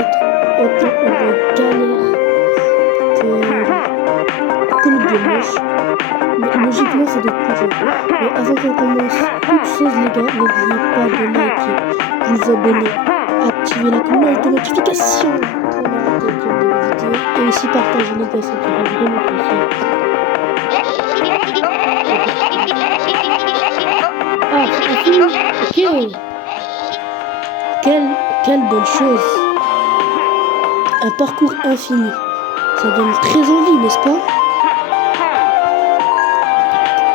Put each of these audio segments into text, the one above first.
être autant en mode galère que le dimanche. Mais logiquement, ça doit être plus dur. Mais avant qu'on commence toute chose, les gars, n'oubliez pas de liker, vous abonner, activer la cloche de notification pour ne rater aucune de mes vidéos. Et aussi partager, les gars, ça ferait vraiment plaisir. Ah, c'est fini. Ok. Quelle bonne chose. Un parcours infini. Ça donne très envie, n'est-ce pas?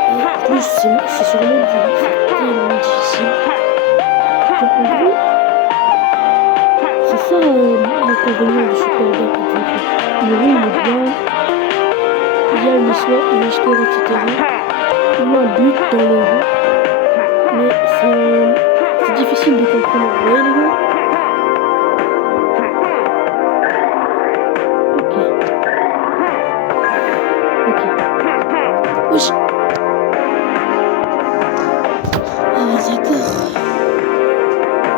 Et en plus, c'est sur mode vie. C'est tellement difficile. Genre, en gros, c'est ça l'inconvénient du Super Dark Adventure. Le jeu, il est bien. Il y a une histoire, etc. Il y a un but dans le jeu. Mais c'est difficile de comprendre. Vous voyez, les gars? Wesh. Ah d'accord.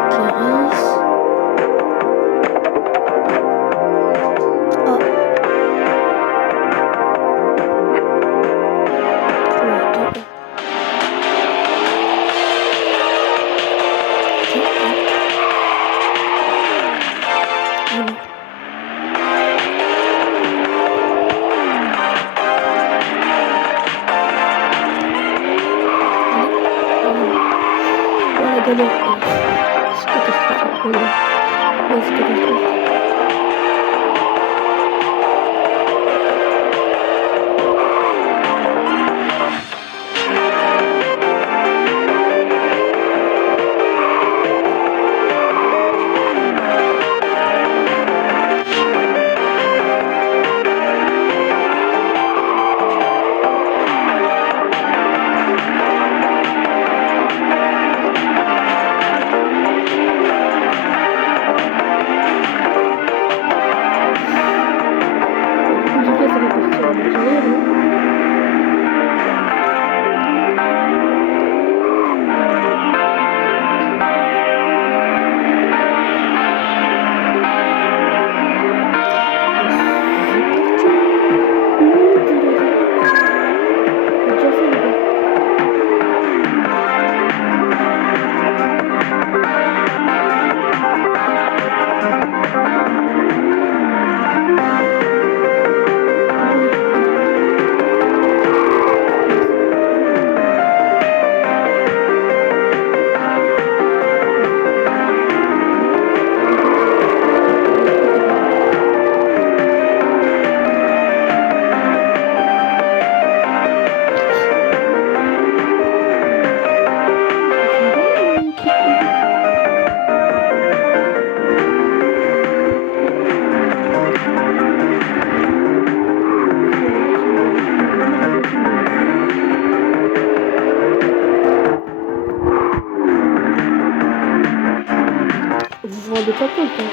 Caresse. Ah. 3, 2, 1. Galère. C'est catastrophique. Voilà. Ouais, c'est catastrophique. Vous vous rendez pas compte, hein?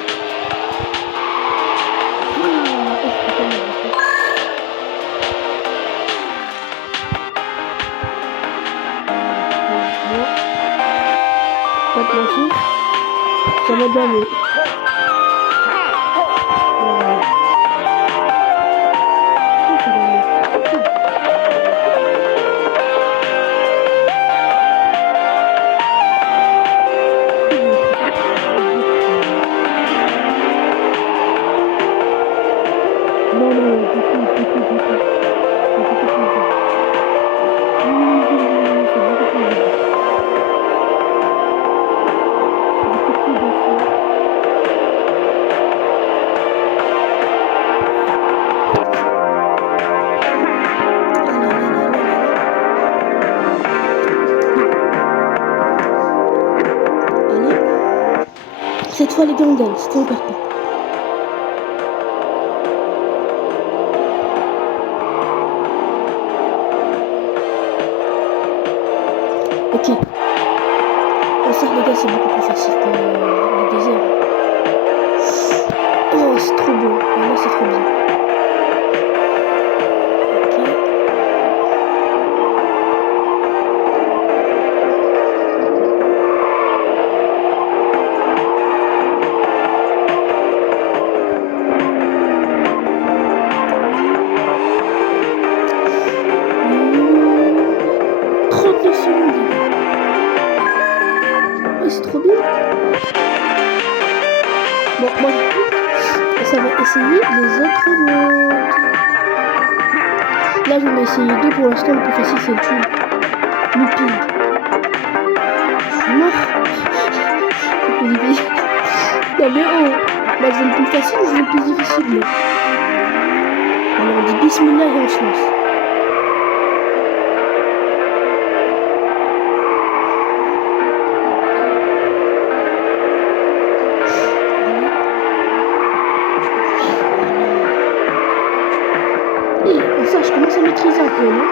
Pas de mentir, ça m'a donné. Non, non, du tout. Cette fois, les gars, on gagne. Cette fois, on perd pas. Ok. Ça, les gars, c'est beaucoup plus facile que le désert. Oh, c'est trop beau. Là, c'est trop bien. Et ça va essayer les autres modes. Là, j'en ai essayé deux pour l'instant. Le plus facile, c'est le tube. Looping. Je suis mort. C'est plus difficile. Non, mais oh. Là, je veux le plus facile ou je veux le plus difficile, moi. Alors, on dit bismillah et on se lance. Ça, je commence à maîtriser un peu, non?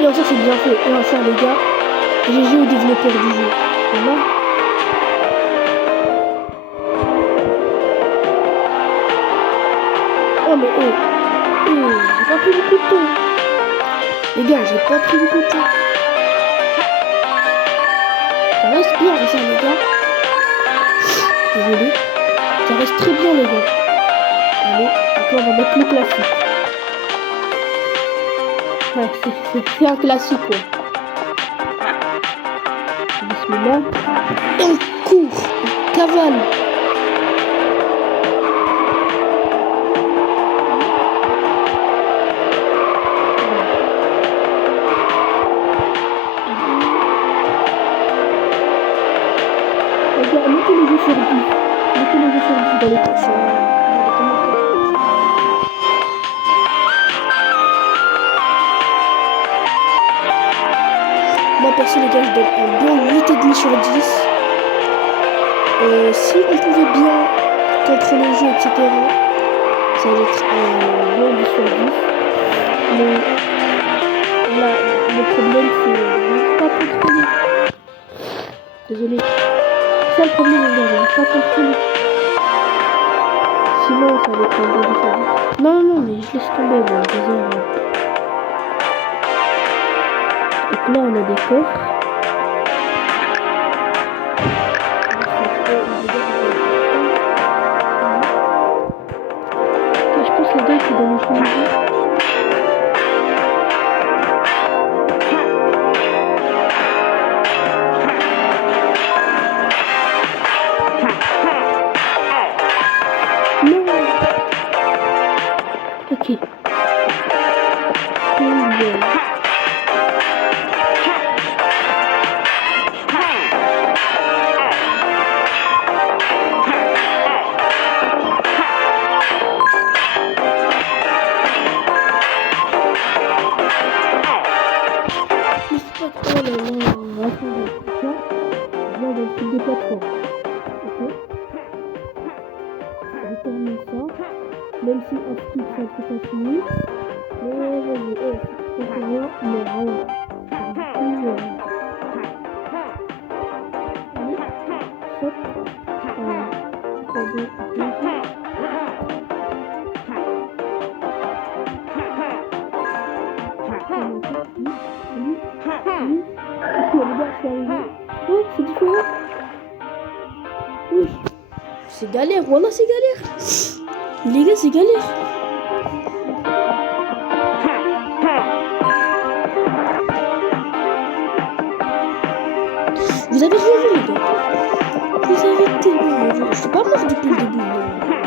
Et ça, c'est bien fait. Et ça, les gars, GG aux développeurs du jeu. Voilà. Oh, mais j'ai pas pris beaucoup de temps. Les gars, j'ai pas pris beaucoup de temps. Ça reste bien, ça, les gars. Désolé. Ça reste très bien, les gars. Allez, maintenant on va mettre le classique. Ouais, c'est un classique, quoi. Bismillah. Et on court, on cavale. Regarde, mettez les jeux sur 10. Mettez les jeux sur 10 dans les commentaires. Moi perso les gars, je donne un bon 8,5 sur 10. Si on pouvait bien contrôler le jeu, etc., ça va être un bon 10 sur 10. Mais là, le problème c'est de ne pas contrôler. Désolé. C'est le problème, les gars, je ne pas contrôler. Sinon, ça va être un bon 10 sur 10. Non, mais je laisse tomber, bon, donc là, on a des coffres. Je pense que les gars, il faut donner son niveau. Non. Ok. Des plateformes. Ok. Je termine ça. Même si on skip ça peut pas fini. Mais vas-y, c'est rien, mais rien. Allez, stop. 3, 2, 1. Ok, les gars, c'est arrivé. Oh, c'est différent. Oui. C'est galère, voilà, c'est galère. Les gars, c'est galère. Vous avez rien vu, les gars. Vous avez tellement rien vu. Je suis pas mort depuis le début.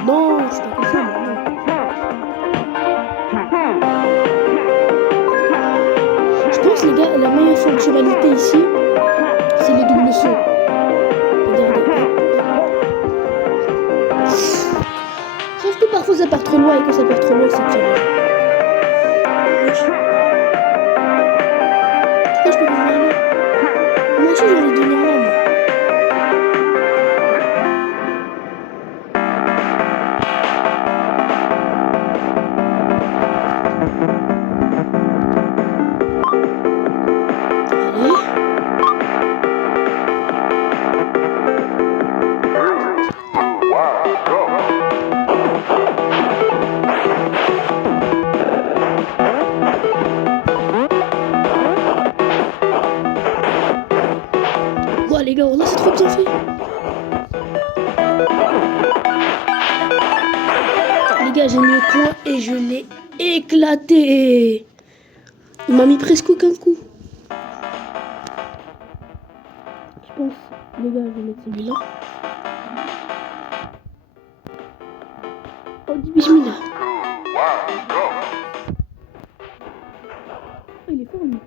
Non, c'est pas comme ça. Non. Je pense, les gars, la meilleure fonctionnalité ici, c'est les doubles sauts. Regardez. Sauf que parfois ça part trop loin et quand ça part trop loin, c'est pire. Pourquoi je peux pas venir là? Moi aussi j'ai envie de venir là, moi. Les gars, là c'est trop bien fait. Les gars, j'ai mis le coin et je l'ai éclaté. Il m'a mis presque aucun coup. pense, les gars, je vais mettre celui-là. Oh, dis bismillah. Oh, il est fort, lui.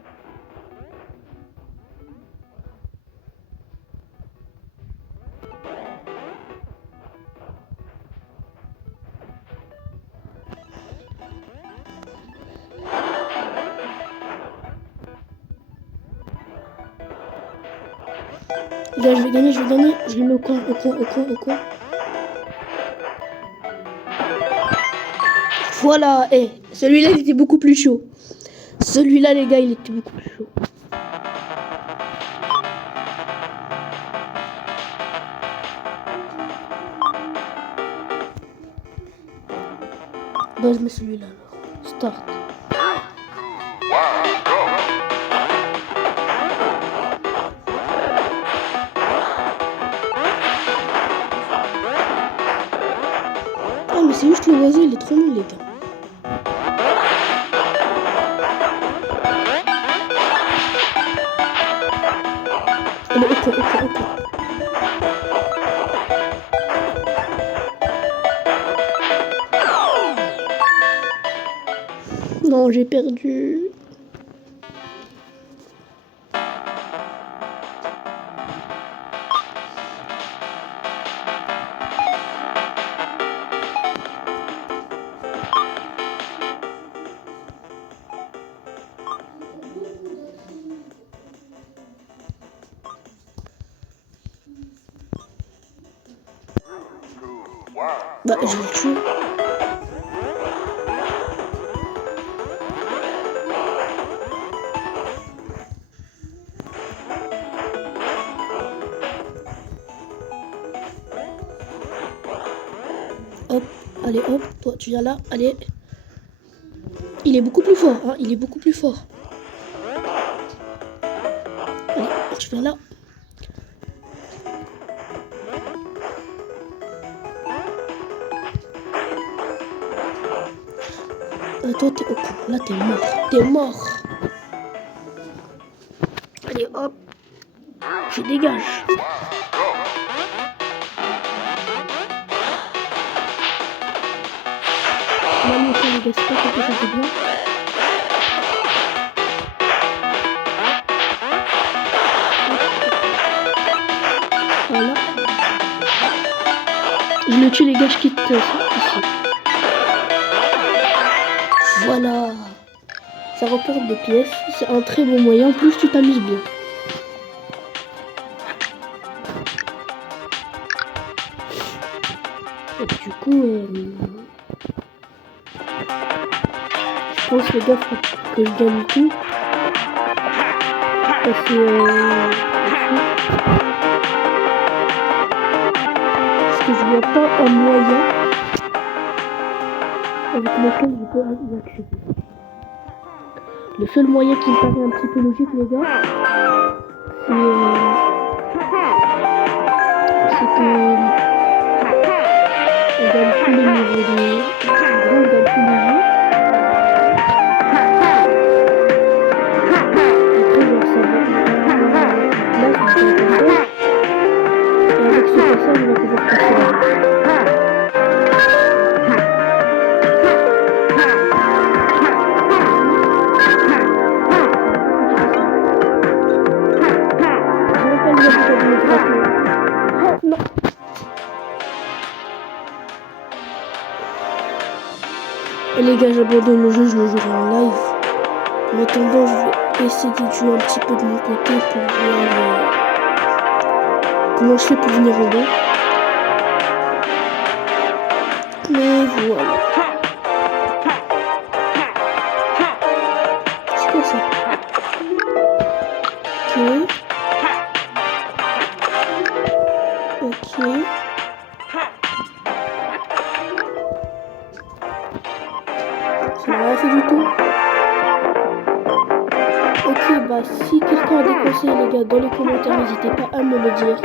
Là, je vais gagner. Je le mets au coin. Voilà, celui-là, il était beaucoup plus chaud. Celui-là, les gars, il était beaucoup plus chaud. Bon, je mets celui-là, alors. Start. Ah, mais c'est juste le oiseau, il est trop nul, les gars. Allez, ok. Non, j'ai perdu. Bah, je vais le tuer. Hop, allez, hop, toi tu viens là, allez. Il est beaucoup plus fort, hein, il est beaucoup plus fort. Allez, tu viens là. Toi, t'es au con. Là, t'es mort. T'es mort. Allez, hop. Je dégage. Manu, les gars, c'est pas quelque chose de bien. Voilà. Je le tue, les gars, je quitte ça ici. Voilà. Ça rapporte des pièces. C'est un très bon moyen. En plus, tu t'amuses bien. Et du coup, je pense, les gars, faut que je gagne tout. Parce que je vois pas un moyen avec lequel je peux y accéder. Le seul moyen qui me paraît un petit peu logique, les gars, c'est que on gagne tous les niveaux on gagne tous les niveaux. Après, genre, ça va là, c'est un peu. Et avec ce passage, on va pouvoir passer là. Non. Et les gars, j'abandonne le jeu, je le jouerai en live. En attendant, je vais essayer de jouer un petit peu de mon côté pour voir comment je fais pour venir en bas. Mais voilà. C'est quoi ça? Ok. Ça m'a rien fait du tout. Ok, bah si quelqu'un a des conseils, les gars, dans les commentaires, n'hésitez pas à me le dire.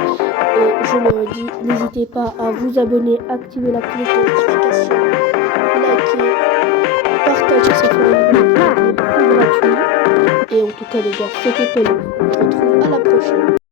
Et je le dis, n'hésitez pas à vous abonner, activer la cloche de notification, liker, partager cette vidéo, c'est gratuit. Et en tout cas, les gars, c'était Pelé. On se retrouve à la prochaine.